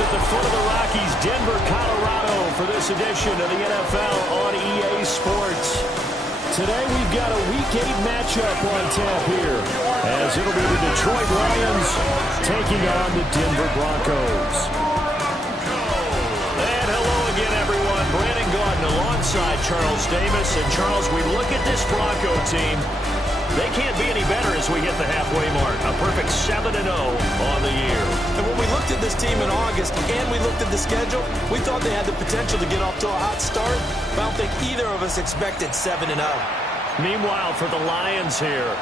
at the foot of the Rockies, Denver, Colorado, for this edition of the NFL on EA Sports. Today we've got a Week 8 matchup on tap here, as it'll be the Detroit Lions taking on the Denver Broncos. And hello again, everyone. Brandon Gaudin alongside Charles Davis. And Charles, we look at this Bronco team. They can't be any better as we hit the halfway mark. A perfect 7-0 on the year. And when we looked at this team in August and we looked at the schedule, we thought they had the potential to get off to a hot start. But I don't think either of us expected 7-0. Meanwhile, for the Lions here,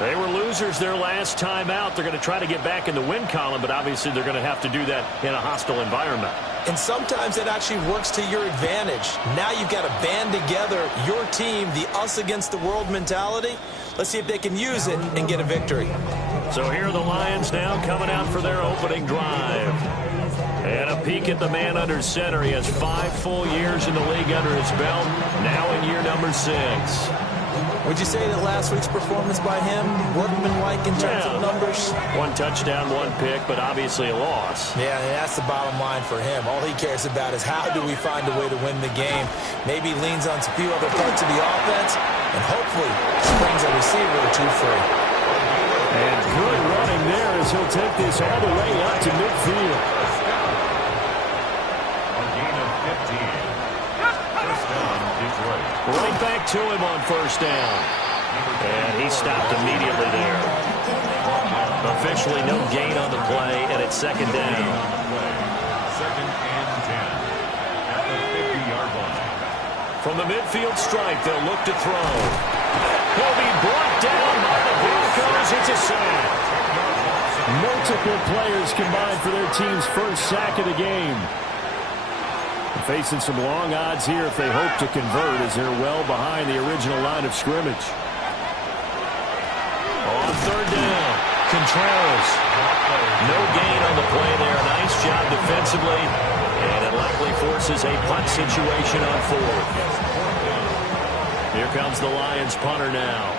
they were losers their last time out. They're going to try to get back in the win column, but obviously they're going to have to do that in a hostile environment. And sometimes it actually works to your advantage. Now you've got to band together your team, the us against the world mentality. Let's see if they can use it and get a victory. So here are the Lions now coming out for their opening drive. And a peek at the man under center. He has 5 full years in the league under his belt, now in year number 6. Would you say that last week's performance by him, workmanlike in terms of numbers? 1 touchdown, 1 pick, but obviously a loss. Yeah, that's the bottom line for him. All he cares about is how do we find a way to win the game. Maybe leans on a few other parts of the offense, and hopefully springs a receiver or two free. And good running there as he'll take this all the way up to midfield. A gain of 15. First down, Detroit. Right back to him on first down. And he stopped immediately there. Officially no gain on the play, and it's second down. Second and 10 at the 50-yard line. From the midfield stripe, they'll look to throw. He'll be brought down by the Broncos. It's a sack. Multiple players combined for their team's first sack of the game. Facing some long odds here if they hope to convert, as they're well behind the original line of scrimmage. On third down, Contreras. No gain on the play there. Nice job defensively. And it likely forces a punt situation on 4th. Here comes the Lions punter now,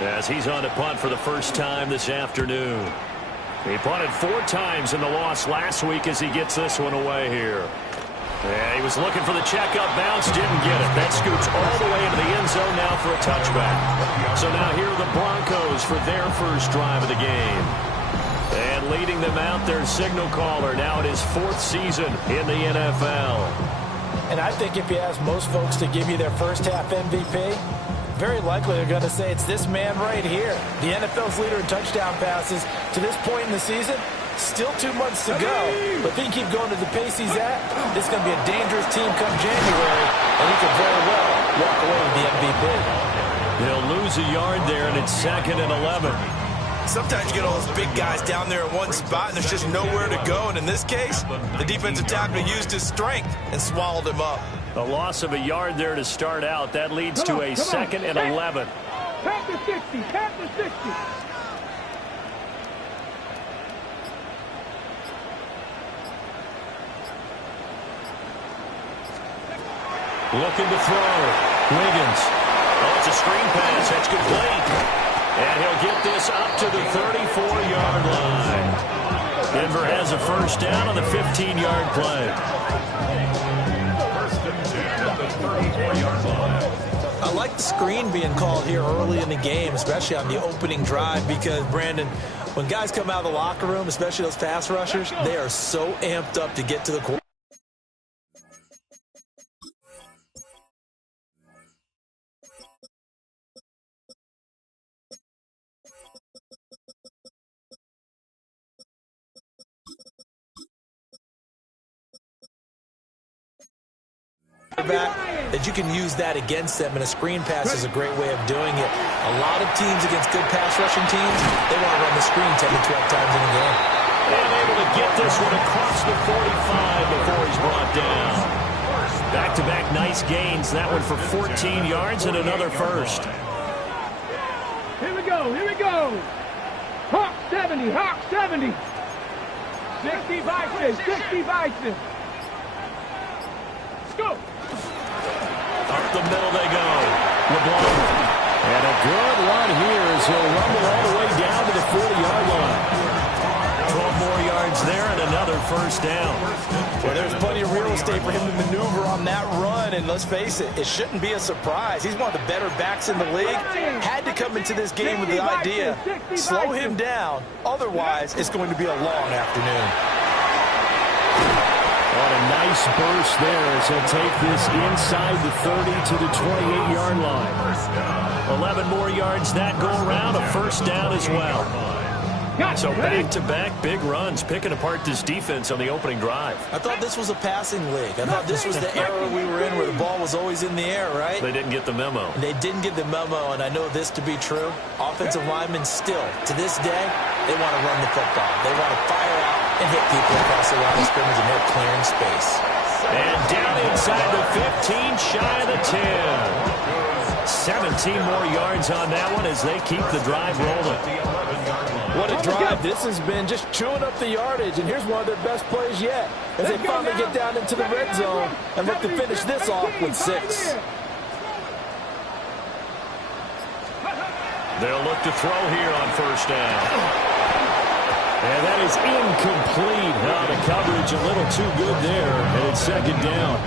as he's on to punt for the first time this afternoon. He punted 4 times in the loss last week as he gets this one away here. Yeah, he was looking for the checkup bounce, didn't get it. That scoots all the way into the end zone now for a touchback. So now here are the Broncos for their first drive of the game. And leading them out, their signal caller, now in his 4th season in the NFL. And I think if you ask most folks to give you their first half MVP, very likely they're going to say it's this man right here. The NFL's leader in touchdown passes to this point in the season. Still 2 months to go, but if he can keep going at the pace he's at, this is going to be a dangerous team come January, and he could very well walk away with the MVP. He'll lose a yard there, and it's 2nd and 11. Sometimes you get all those big guys down there in one spot, and there's just nowhere to go, and in this case, the defensive tackle used his strength and swallowed him up. A loss of a yard there to start out. That leads to a 2nd and 11. Tap the 60, tap the 60. Looking to throw. Wiggins. Oh, it's a screen pass. That's complete. And he'll get this up to the 34-yard line. Denver has a first down on the 15-yard play. First and 10 at the 34-yard line. I like the screen being called here early in the game, especially on the opening drive, because, Brandon, when guys come out of the locker room, especially those pass rushers, they are so amped up to get to the quarterback. That you can use that against them, and a screen pass is a great way of doing it. A lot of teams against good pass rushing teams, they want to run the screen 10 to 12 times in a game. And able to get this one across the 45 before he's brought down. Back-to-back nice gains. That one for 14 yards and another first. Here we go, here we go. Hawk 70, Hawk 70. 60 Vikings, 60 Vikings. Let's go. Up the middle they go. LeBlanc. And a good run here as he'll rumble all the way down to the 40-yard line. 12 more yards there and another first down. Well, there's plenty of real estate for him to maneuver on that run, and let's face it, it shouldn't be a surprise. He's one of the better backs in the league. Had to come into this game with the idea, slow him down, otherwise it's going to be a long afternoon. What a nice burst there as he'll take this inside the 30 to the 28-yard line. 11 more yards that go around, a first down as well. So back-to-back big runs, picking apart this defense on the opening drive. I thought this was a passing league. I thought this was the era we were in where the ball was always in the air, right? They didn't get the memo. They didn't get the memo, and I know this to be true. Offensive linemen still, to this day, they want to run the football. They want to fire out and hit people across the line of scrimmage, and they're clearing space. And down inside the 15, shy of the 10. 17 more yards on that one as they keep the drive rolling. What a drive this has been, just chewing up the yardage, and here's one of their best plays yet as they finally get down into the red zone and look to finish this off with 6. They'll look to throw here on first down. And that is incomplete. Now the coverage a little too good there, and it's second down.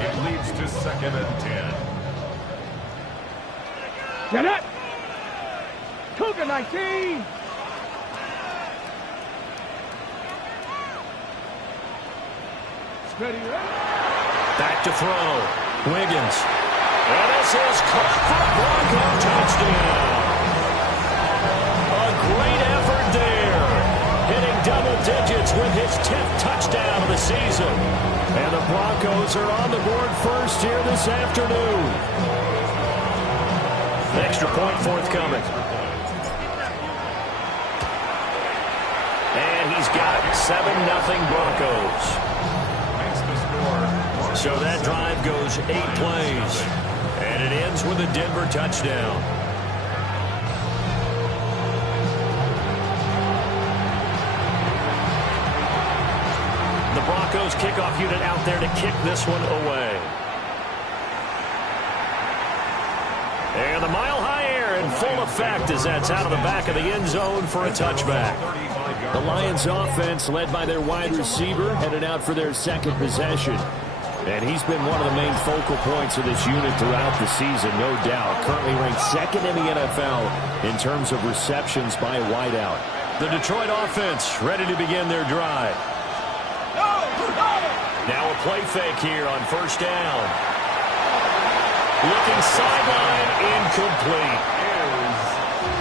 It leads to 2nd and 10. Get it! Cougar 19! Ready, Back to throw. Wiggins. And this is caught for a Bronco touchdown. A great effort there. Hitting double digits with his 10th touchdown of the season. And the Broncos are on the board first here this afternoon. Extra point forthcoming. And he's got it. 7-0 Broncos. So that drive goes 8 plays. And it ends with a Denver touchdown. The Broncos kickoff unit out there to kick this one away. And the mile-high air in full effect as that's out of the back of the end zone for a touchback. The Lions offense, led by their wide receiver, headed out for their second possession. And he's been one of the main focal points of this unit throughout the season, no doubt. Currently ranked second in the NFL in terms of receptions by a wideout. The Detroit offense ready to begin their drive. Now a play fake here on first down. Looking sideline, incomplete.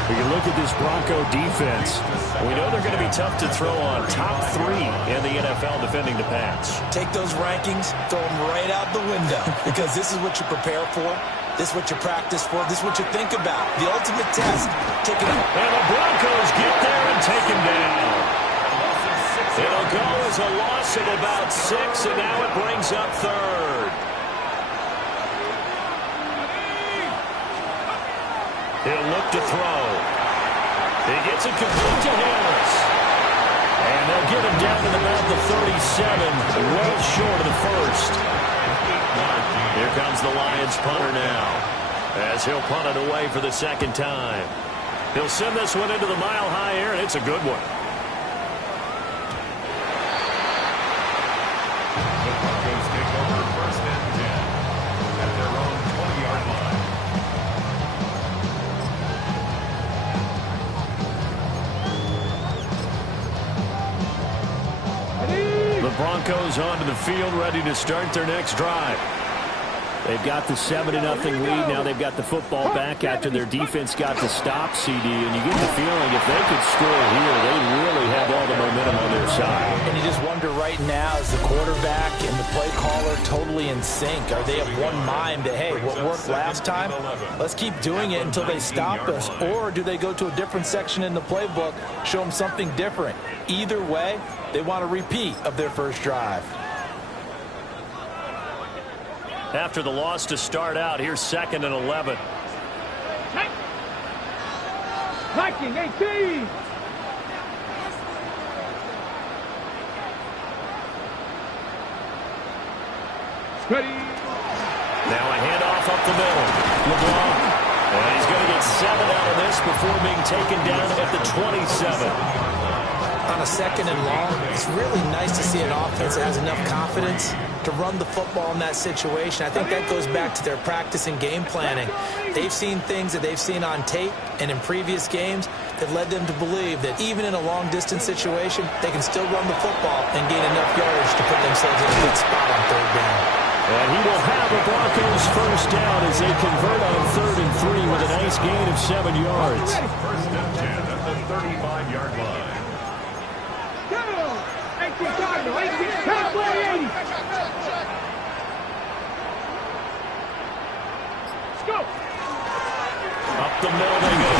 We can look at this Bronco defense. We know they're going to be tough to throw on. Top 3 in the NFL defending the pass. Take those rankings, throw them right out the window, because this is what you prepare for. This is what you practice for. This is what you think about. The ultimate test. Take it out. And the Broncos get there and take him down. It'll go as a loss of about 6, and now it brings up 3rd. He'll look to throw. He gets it complete to Harris. And they'll get him down to about the 37, well short of the first. Here comes the Lions punter now, as he'll punt it away for the second time. He'll send this one into the mile-high air, and it's a good one. The Broncos take over 1st and 10 at their own 20-yard line. The Broncos onto the field, ready to start their next drive. They've got the 7-0 lead. Now they've got the football back after their defense got the stop, CD. And you get the feeling if they could score here, they really have all the momentum on their side. And you just wonder right now, is the quarterback and the play caller totally in sync? Are they of one mind that, hey, what worked last time, let's keep doing it until they stop us? Or do they go to a different section in the playbook, show them something different? Either way, they want a repeat of their first drive. After the loss to start out, here's 2nd and 11. Viking 18! Ready. Now a handoff up the middle. LeBron. And he's going to get 7 out of this before being taken down at the 27. On a second and long, it's really nice to see an offense that has enough confidence to run the football in that situation. I think that goes back to their practice and game planning. They've seen things that they've seen on tape and in previous games that led them to believe that even in a long-distance situation, they can still run the football and gain enough yardage to put themselves in a good spot on third down. And he will have the Broncos first down as they convert on 3rd and 3 with a nice gain of 7 yards. First and 10 at the 35-yard line. Go! 18 Cardinal, 18 Cardinal, 80. Let's go. Up the middle they go.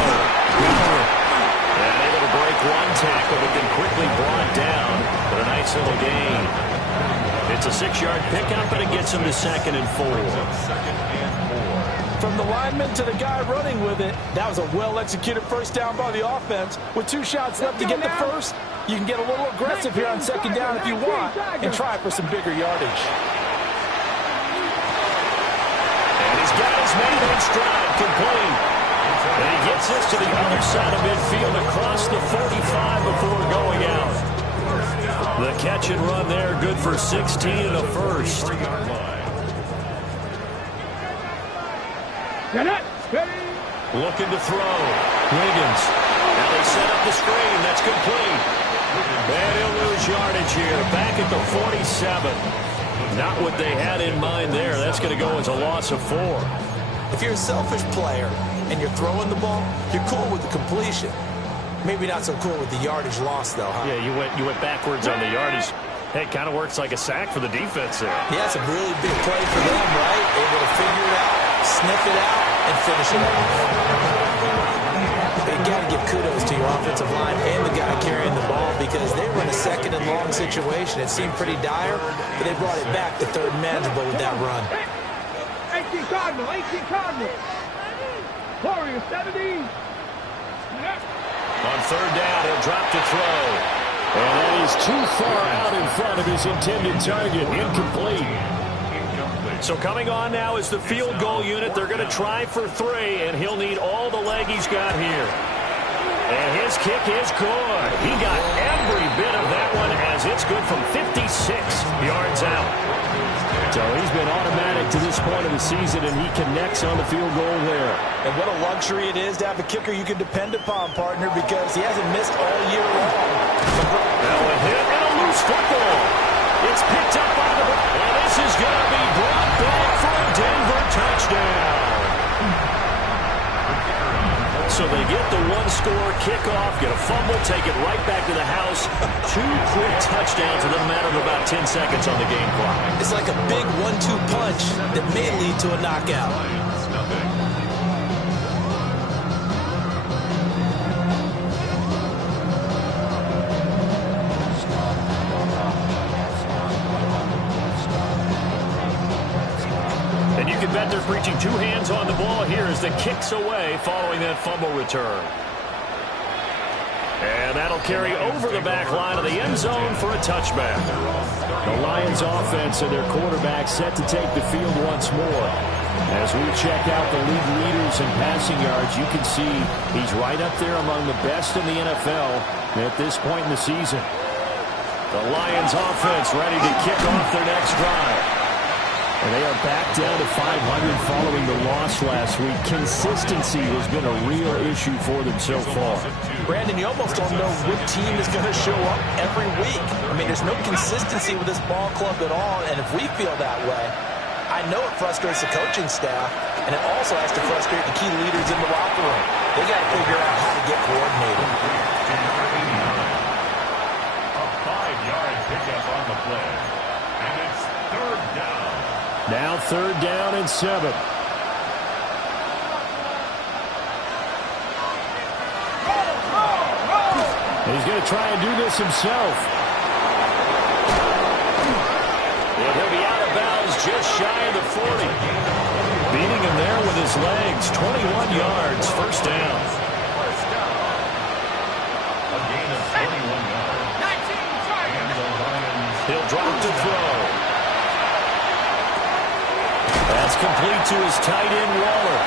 And able to break one tackle, but then quickly brought down with a nice little gain. It's a 6-yard pickup, and it gets him to 2nd and 4. From the lineman to the guy running with it, that was a well-executed first down by the offense. With 2 shots left to get the first, you can get a little aggressive here on 2nd down if you want and try for some bigger yardage. And he's got his man in stride, complete. And he gets this to the other side of midfield across the 45 before going out. The catch and run there, good for 16 and a first. Looking to throw. Wiggins. Now they set up the screen. That's complete. And he'll lose yardage here. Back at the 47. Not what they had in mind there. That's going to go as a loss of 4. If you're a selfish player and you're throwing the ball, you're cool with the completion. Maybe not so cool with the yardage loss, though, huh? Yeah, you went backwards on the yardage. Hey, it kind of works like a sack for the defense there. Yeah, it's a really big play for them, right? Able to figure it out, sniff it out, and finish it off. But you got to give kudos to your offensive line and the guy carrying the ball because they were in a 2nd and long situation. It seemed pretty dire, but they brought it back to 3rd and manageable with that run. 18 Cardinal, 18 Cardinal. Warrior, 70. On 3rd down, he'll drop to throw. And that is too far out in front of his intended target. Incomplete. So coming on now is the field goal unit. They're going to try for 3, and he'll need all the leg he's got here. And his kick is good. He got every bit of that one as it's good from 56 yards out. So he's been automatic to this point of the season, and he connects on the field goal there. And what a luxury it is to have a kicker you can depend upon, partner, because he hasn't missed all year long. Now a hit and a loose football. It's picked up by the... And this is going to be brought back for a Denver touchdown. So they get the one-score kickoff, get a fumble, take it right back to the house. 2 quick touchdowns within a matter of about 10 seconds on the game clock. It's like a big 1-2 punch that may lead to a knockout. And you can bet they're preaching 2 hands on the ball here as the kick's away following that fumble return. And that'll carry over the back line of the end zone for a touchback. The Lions offense and their quarterback set to take the field once more. As we check out the league leaders in passing yards, you can see he's right up there among the best in the NFL at this point in the season. The Lions offense ready to kick off their next drive. And they are back down to 500 following the loss last week. Consistency has been a real issue for them so far. Brandon, you almost don't know what team is going to show up every week. I mean, there's no consistency with this ball club at all, and if we feel that way, I know it frustrates the coaching staff, and it also has to frustrate the key leaders in the locker room. They got to figure out how to get coordinated. A 5-yard pickup on the play. And it's 3rd down. Now 3rd down and 7. And he's going to try and do this himself. And he'll be out of bounds just shy of the 40. Beating him there with his legs. 21 yards, first down. A gain of 21 yards. And the Lions. He'll drop to throw. That's complete to his tight end, Waller.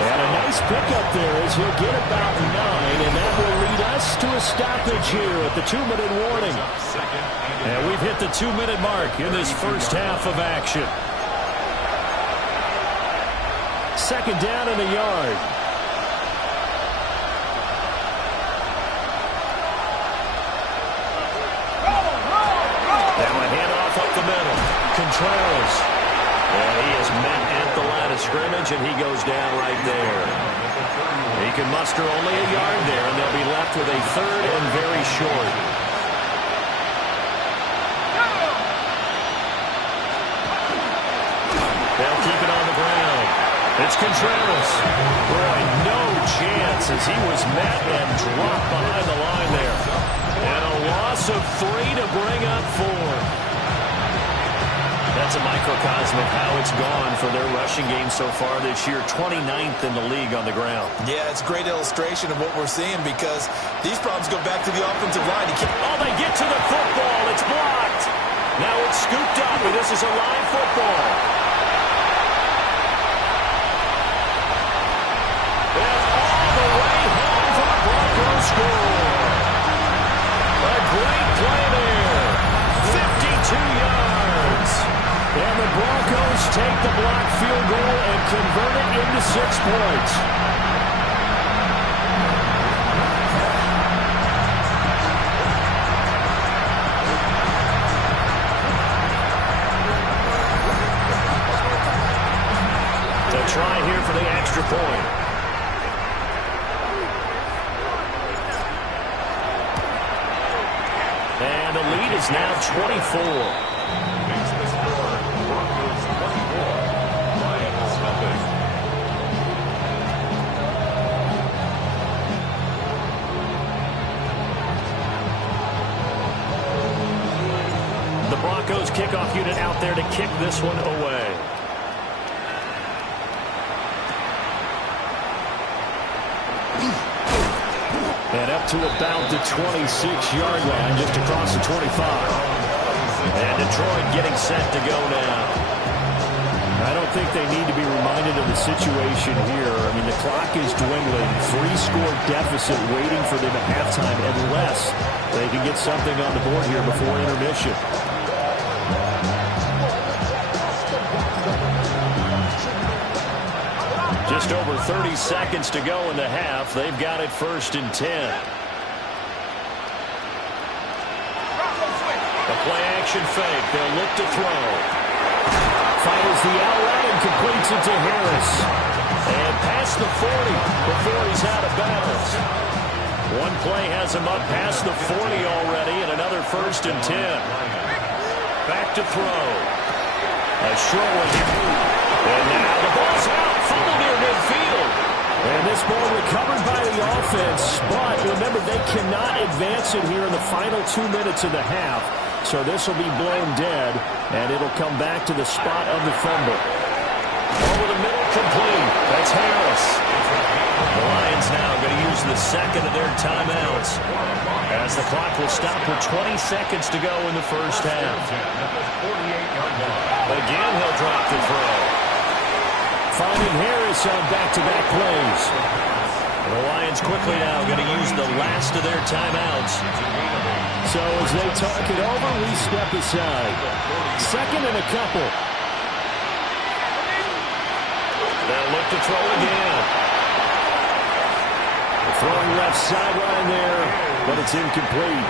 And a nice pickup there as he'll get about 9, and that will lead us to a stoppage here at the 2-minute warning. And we've hit the 2-minute mark in this first half of action. Second down and a yard. Now a handoff up the middle. Contreras. And he is met at the line of scrimmage, and he goes down right there. He can muster only a yard there, and they'll be left with a third and very short. They'll keep it on the ground. It's Contreras. Boy, no chance as he was met and dropped behind the line there. And a loss of 3 to bring up 4. That's a microcosm of how it's gone for their rushing game so far this year. 29th in the league on the ground. Yeah, it's a great illustration of what we're seeing because these problems go back to the offensive line. Oh, they get to the football. It's blocked. Now it's scooped up, and this is a live football. And all the way home for the Broncos score. A great play there. 52 yards. And the Broncos take the blocked field goal and convert it into 6 points. They'll try here for the extra point. And the lead is now 24. Broncos kickoff unit out there to kick this one away. And up to about the 26-yard line, just across the 25. And Detroit getting set to go now. I don't think they need to be reminded of the situation here. I mean, the clock is dwindling. 3-score deficit waiting for them at halftime unless they can get something on the board here before intermission. Just over 30 seconds to go in the half. They've got it 1st and 10. A play-action fake. They'll look to throw. Fires the outlet and completes it to Harris. And past the 40 before he's out of bounds. One play has him up past the 40 already, and another 1st and 10. Back to throw. A short one here. And now the ball's out. Fumble near midfield. And this ball recovered by the offense. But remember, they cannot advance it here in the final 2 minutes of the half. So this will be blown dead. And it'll come back to the spot of the fumble. Over the middle, complete. That's Harris. The Lions now going to use the second of their timeouts, as the clock will stop with 20 seconds to go in the first half. Again, he'll drop the throw. Finding Harris on back-to-back plays. The Lions quickly now going to use the last of their timeouts. So as they talk it over, we step aside. Second and a couple. They'll look to throw again. Throwing left sideline there, but it's incomplete.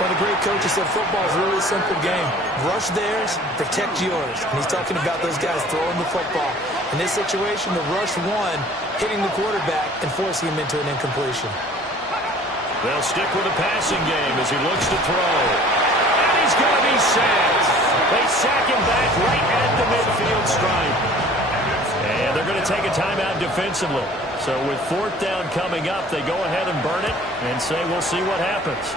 One of the great coaches said football is a really simple game. Rush theirs, protect yours. And he's talking about those guys throwing the football. In this situation, the rush one, hitting the quarterback and forcing him into an incompletion. They'll stick with the passing game as he looks to throw. And he's going to be sacked. They sack him back right at the midfield stripe. And they're going to take a timeout defensively. So with 4th down coming up, they go ahead and burn it and say we'll see what happens.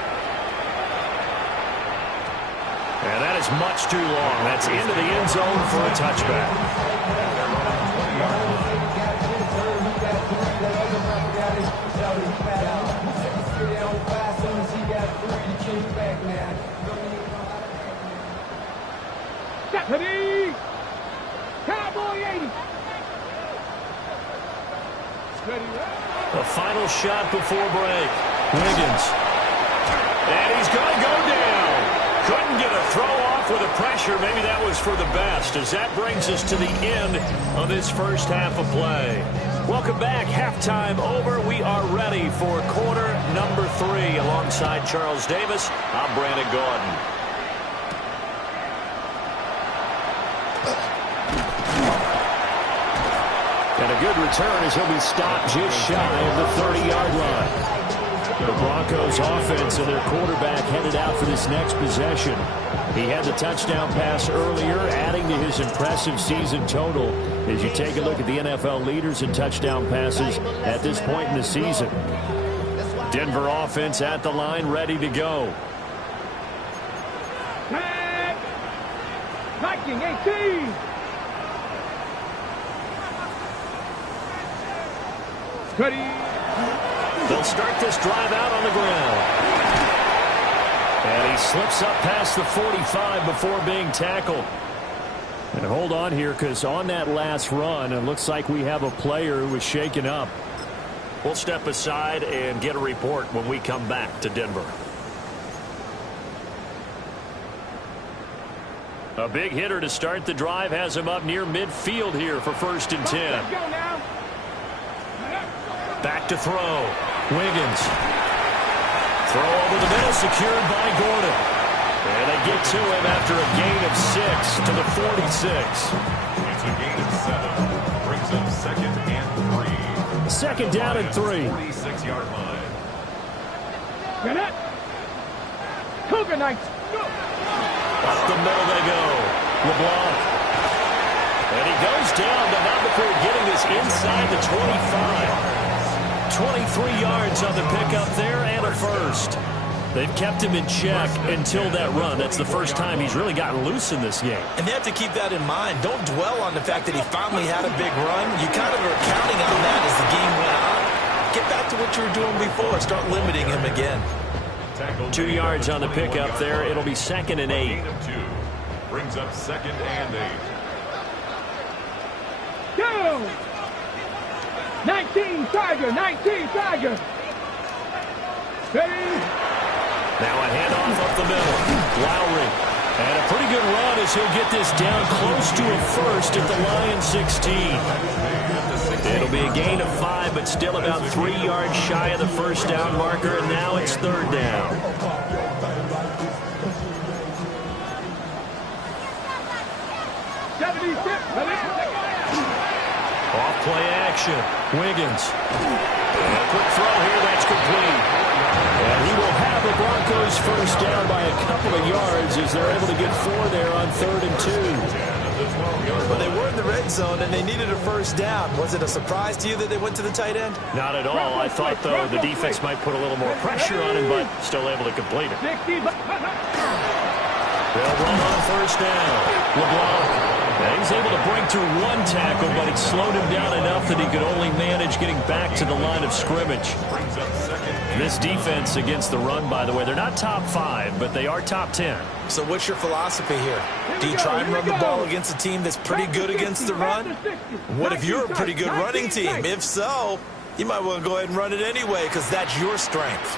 And that is much too long. That's into the end zone for a touchback. Stephanie! Cowboy 80! A final shot before break. Wiggins. And he's going to go down. Couldn't get a throw off with the pressure. Maybe that was for the best, as that brings us to the end of this first half of play. Welcome back. Halftime over. We are ready for quarter number 3. Alongside Charles Davis, I'm Brandon Gaudin. And a good return as he'll be stopped just shy of the 30-yard line. The Broncos offense and their quarterback headed out for this next possession. He had the touchdown pass earlier, adding to his impressive season total as you take a look at the NFL leaders in touchdown passes at this point in the season. Denver offense at the line, ready to go. Viking 18. They'll start this drive out on the ground. And he slips up past the 45 before being tackled. And hold on here, because on that last run, it looks like we have a player who was shaken up. We'll step aside and get a report when we come back to Denver. A big hitter to start the drive has him up near midfield here for 1st and 10. Back to throw. Wiggins. Throw over the middle, secured by Gordon. And they get to him after a gain of 6 to the 46. It's a gain of 7. Brings up 2nd and 3. 2nd down and 3. 46-yard line. Get it. Cougar Knights. Up the middle they go. LeBlanc. And he goes down, but not before getting this inside the 25. 23 yards on the pickup there and a first. They've kept him in check until that run. That's the first time he's really gotten loose in this game. And they have to keep that in mind. Don't dwell on the fact that he finally had a big run. You kind of are counting on that as the game went on. Get back to what you were doing before. Start limiting him again. 2 yards on the pickup there. It'll be 2nd and 8. Brings up 2nd and 8. Go! 19 Tiger, 19 Tiger. Ready? Now a handoff up the middle. Lowry. And a pretty good run as he'll get this down close to a first at the Lions 16. It'll be a gain of 5, but still about 3 yards shy of the first down marker, and now it's 3rd down. Off play action. Wiggins. And a quick throw here. That's complete. And he will have the Broncos first down by a couple of yards as they're able to get 4 there on 3rd and 2. But they were in the red zone, and they needed a first down. Was it a surprise to you that they went to the tight end? Not at all. I thought, though, the defense might put a little more pressure on him, but still able to complete it. They'll run on first down. LeBlanc. And he's able to break through 1 tackle, but it slowed him down enough that he could only manage getting back to the line of scrimmage. This defense against the run, by the way, they're not top 5, but they are top 10. So what's your philosophy here? Do you try and run the ball against a team that's pretty good against the run? What if you're a pretty good running team? If so, you might want to go ahead and run it anyway, because that's your strength.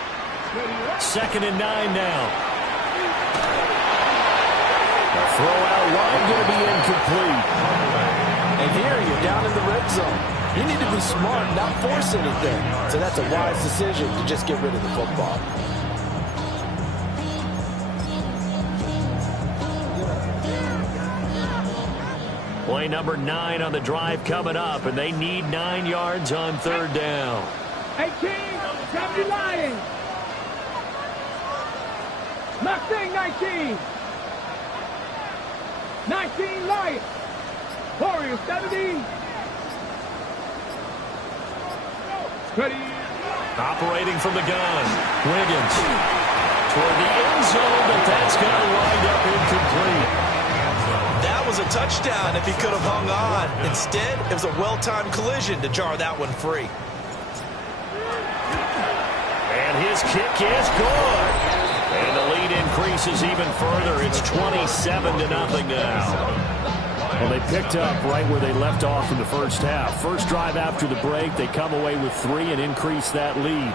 2nd and 9 now. Throw out wide, going to be incomplete. And here you're down in the red zone. You need to be smart, not force anything. So that's a wise decision to just get rid of the football. Play number 9 on the drive coming up, and they need 9 yards on 3rd down. 18, 70 Lions. Mustang 19. 19 Lions. Warriors 70. Ready. Operating from the gun. Wiggins. Toward the end zone, but that's going to wind up incomplete. That was a touchdown if he could have hung on. Instead, it was a well-timed collision to jar that one free. And his kick is good. And the lead increases even further. It's 27-0 now. Well, they picked up right where they left off in the first half. First drive after the break, they come away with 3 and increase that lead.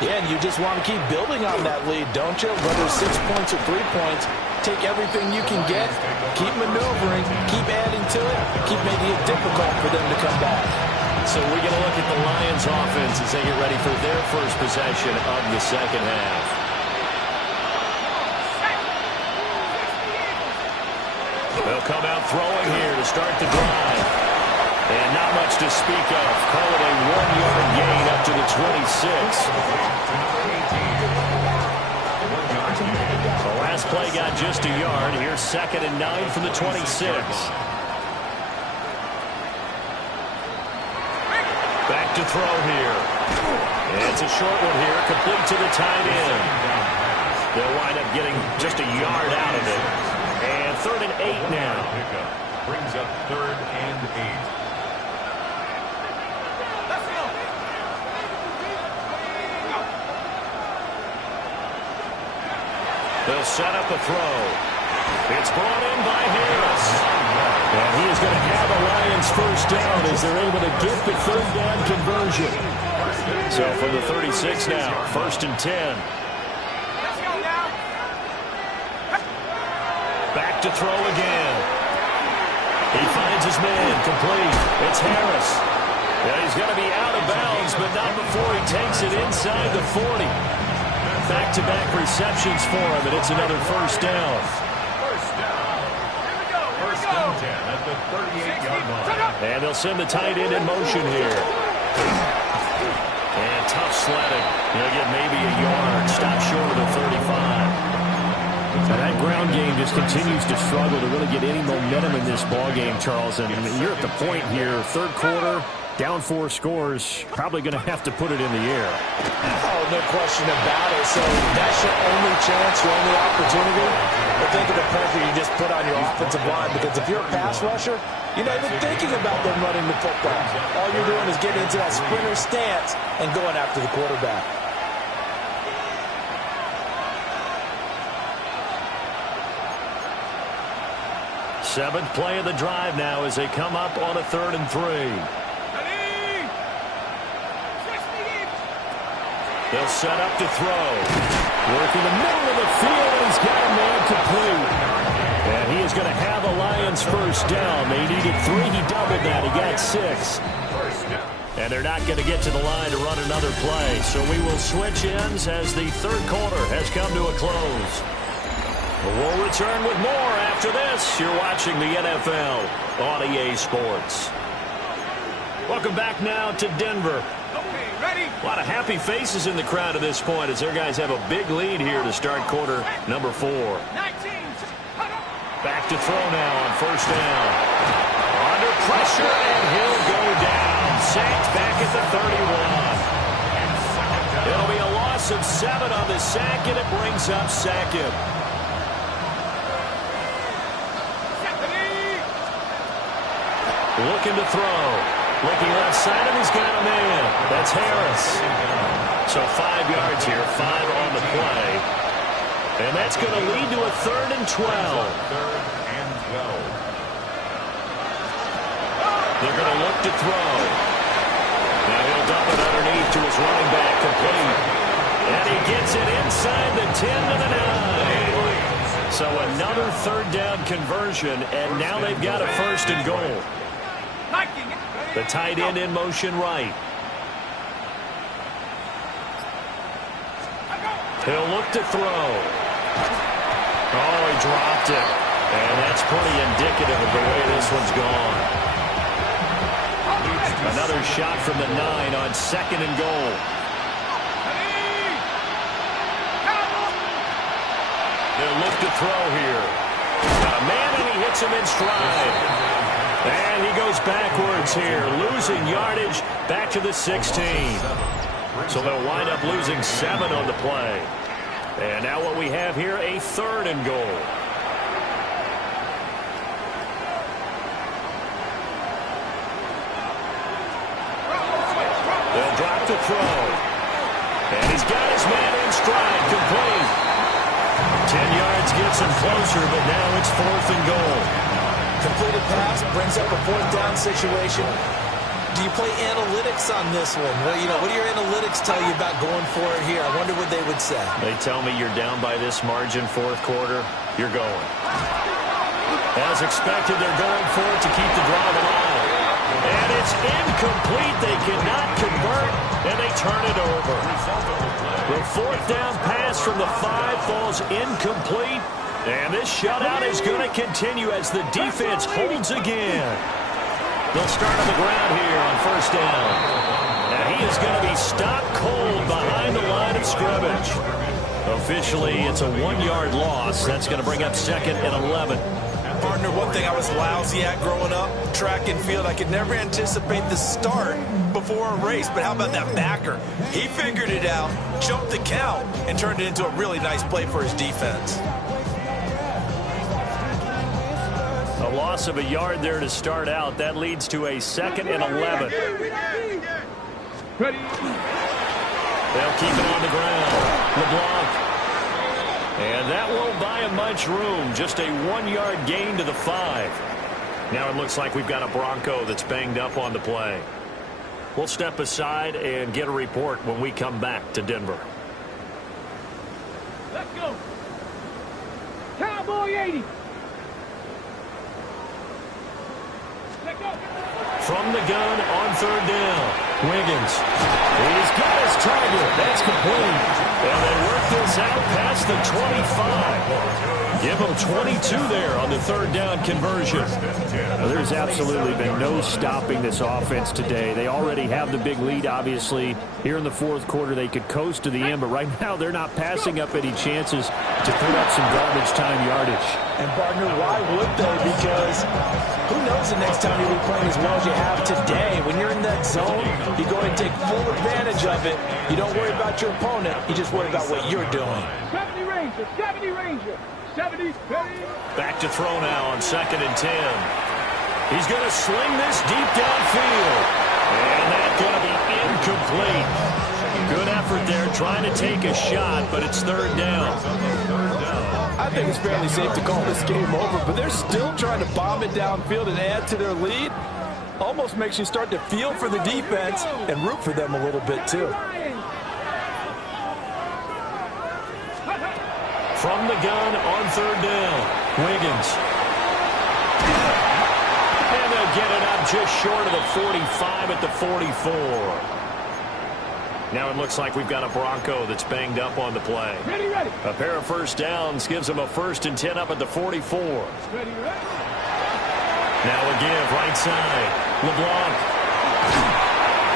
Yeah, and you just want to keep building on that lead, don't you? Whether it's 6 points or 3 points, take everything you can get, keep maneuvering, keep adding to it, keep making it difficult for them to come back. So we're going to look at the Lions offense as they get ready for their first possession of the second half. They'll come out throwing here to start the drive. And not much to speak of. Call it a 1-yard gain up to the 26. The last play got just a yard. Here's 2nd and 9 from the 26. Back to throw here. It's a short one here, complete to the tight end. They'll wind up getting just a yard out of it. And 3rd and 8 now. Brings up 3rd and 8. They'll set up a throw. It's brought in by Harris. And he is going to have a Lions first down as they're able to get the 3rd down conversion. So from the 36 now, 1st and 10. Back to throw again. He finds his man, complete. It's Harris. And he's going to be out of bounds, but not before he takes it inside the 40. Back-to-back receptions for him, and it's another first down. First down. First and 10 at the 38-yard line. And they'll send the tight end in motion here. And tough sledding. He'll get maybe a yard. Stop short of the 35. Now that ground game just continues to struggle to really get any momentum in this ball game, Charles. And I mean, you're at the point here, 3rd quarter, down 4 scores, probably going to have to put it in the air. Oh, no question about it. So that's your only chance, your only opportunity. But think of the pressure you just put on your offensive line, because if you're a pass rusher, you're not even thinking about them running the football. All you're doing is getting into that sprinter stance and going after the quarterback. Seventh play of the drive now as they come up on a 3rd and 3. They'll set up to throw. Working the middle of the field, and he's got a man complete. And he is going to have a Lions first down. They needed 3. He doubled that. He got 6. And they're not going to get to the line to run another play. So we will switch ends as the 3rd quarter has come to a close. We'll return with more after this. You're watching the NFL on EA Sports. Welcome back now to Denver. A lot of happy faces in the crowd at this point as their guys have a big lead here to start quarter number 4. Back to throw now on first down. Under pressure, and he'll go down. Sacked back at the 31. It'll be a loss of 7 on the sack, and it brings up 2nd. Looking to throw. Looking left side, and he's got a man. That's Harris. So 5 yards here, 5 on the play. And that's going to lead to a 3rd and 12. 3rd and 12. They're going to look to throw. Now he'll dump it underneath to his running back, complete. And he gets it inside the 10 to the 9. So another 3rd down conversion, and now they've got a 1st and goal. The tight end in motion right. He'll look to throw. Oh, he dropped it. And that's pretty indicative of the way this one's gone. Another shot from the 9 on 2nd and goal. They'll look to throw here. Got a man, and he hits him in stride. And he goes backwards here, losing yardage back to the 16. So they'll wind up losing 7 on the play. And now what we have here, a 3rd and goal. They'll drop the throw. And he's got his man in stride, complete. 10 yards gets him closer, but now it's 4th and goal. Completed pass brings up a fourth down situation. Do you play analytics on this one? Well, what do your analytics tell you about going for it here? I wonder what they would say. They tell me you're down by this margin fourth quarter, you're going. As expected, they're going for it to keep the drive alive. And it's incomplete. They cannot convert, and they turn it over. The fourth down pass from the 5 falls incomplete. And this shutout is going to continue as the defense holds again. They'll start on the ground here on first down. And he is going to be stopped cold behind the line of scrimmage. Officially, it's a 1-yard loss. That's going to bring up 2nd and 11. Partner, one thing I was lousy at growing up, track and field, I could never anticipate the start before a race. But how about that backer? He figured it out, jumped the count, and turned it into a really nice play for his defense. A loss of a yard there to start out. That leads to a 2nd and 11. They'll keep it on the ground. LeBlanc. And that won't buy him much room. Just a 1-yard gain to the 5. Now it looks like we've got a Bronco that's banged up on the play. We'll step aside and get a report when we come back to Denver. Let's go. Cowboy 80. From the gun on third down. Wiggins. He's got his target. That's complete. And they work this out past the 25. Give them 22 there on the third down conversion. Well, there's absolutely been no stopping this offense today. They already have the big lead, obviously. Here in the fourth quarter, they could coast to the end, but right now they're not passing up any chances to put up some garbage time yardage. And, partner, why would they? Because who knows the next time you'll be playing as well as you have today. When you're in that zone, you go and take full advantage of it. You don't worry about your opponent. You just worry about what you're doing. 70 Ranger, 70 Ranger, 70, 30. Back to throw now on 2nd and 10. He's going to sling this deep downfield. And that's going to be incomplete. Good effort there trying to take a shot, but it's third down. I think it's fairly safe to call this game over, but they're still trying to bomb it downfield and add to their lead. Almost makes you start to feel for the defense and root for them a little bit, too. From the gun on third down, Wiggins. And they'll get it up just short of the 45 at the 44. Now it looks like we've got a Bronco that's banged up on the play. Ready, ready. A pair of first downs gives them a 1st and 10 up at the 44. Ready, ready. Now a give, right side. LeBlanc.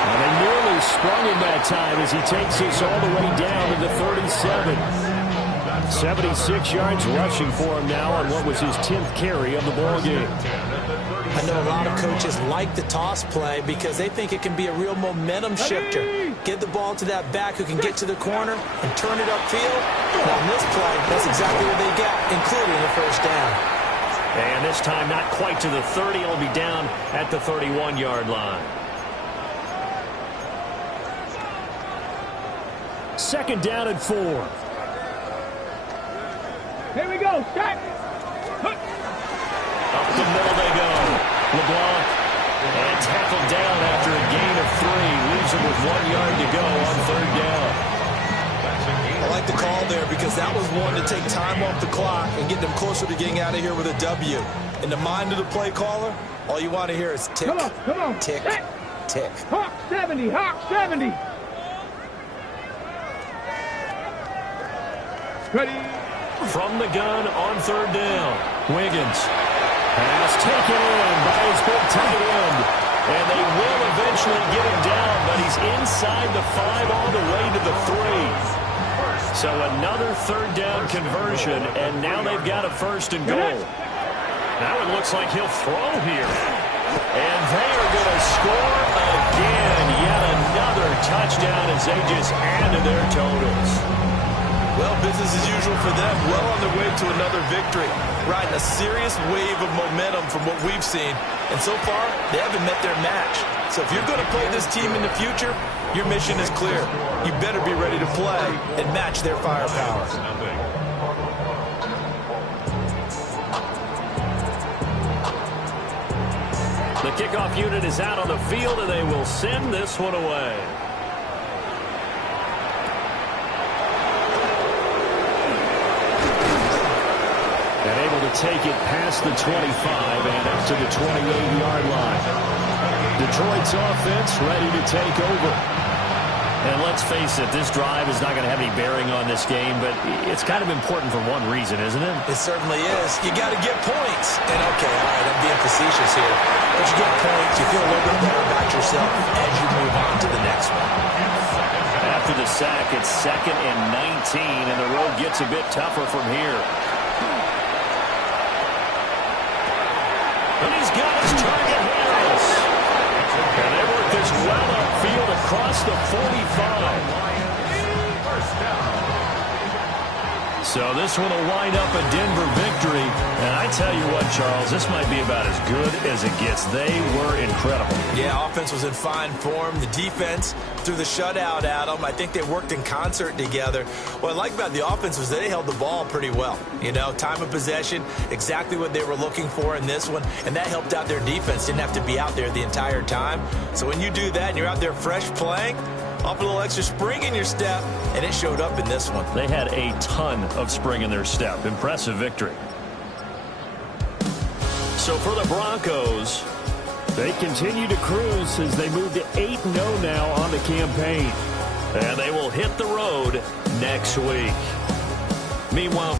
And they nearly sprung him that time as he takes this all the way down to the 37. 76 yards rushing for him now on what was his 10th carry of the ball game. I know a lot of coaches like the toss play because they think it can be a real momentum shifter. Get the ball to that back who can get to the corner and turn it upfield. Now in this play, that's exactly what they got, including the first down. And this time not quite to the 30. It'll be down at the 31-yard line. 2nd down and 4. Here we go. Start. Up the middle they go. LeBlanc. And tackled down after a gain of 3. Leaves him with 1 yard to go on third down. I like the call there because that was one to take time off the clock and get them closer to getting out of here with a W. In the mind of the play caller, all you want to hear is tick, Come on. tick, tick. Hawk 70, Hawk 70. Ready. From the gun on third down. Wiggins. Pass taken in by his big tight end. And they will eventually get him down, but he's inside the 5 all the way to the 3. So another third down conversion, and now they've got a 1st and goal. Now it looks like he'll throw here. And they are going to score again. Yet another touchdown as they just add to their totals. Well, business as usual for them. Well on their way to another victory. Riding a serious wave of momentum from what we've seen. And so far, they haven't met their match. So if you're going to play this team in the future, your mission is clear. You better be ready to play and match their firepower. kickoff unit is out on the field, and they will send this one away. And able to take it past the 25 and up to the 28-yard line. Detroit's offense ready to take over. And let's face it, this drive is not going to have any bearing on this game, but it's kind of important for one reason, isn't it? It certainly is. You got to get points. And, okay, all right, I'm being facetious here. But you get points, you feel a little bit better about yourself as you move on to the next one. After the sack, it's 2nd and 19, and the road gets a bit tougher from here. And he's got his target Harris. And they work this well upfield across the 45. So this one will wind up a Denver victory. And I tell you what, Charles, this might be about as good as it gets. They were incredible. Yeah, offense was in fine form. The defense threw the shutout at them. I think they worked in concert together. What I like about the offense was they held the ball pretty well. You know, time of possession, exactly what they were looking for in this one. And that helped out their defense. Didn't have to be out there the entire time. So when you do that and you're out there fresh playing, off a little extra spring in your step, and it showed up in this one. They had a ton of spring in their step. Impressive victory. So for the Broncos, they continue to cruise as they move to 8-0 now on the campaign. And they will hit the road next week. Meanwhile,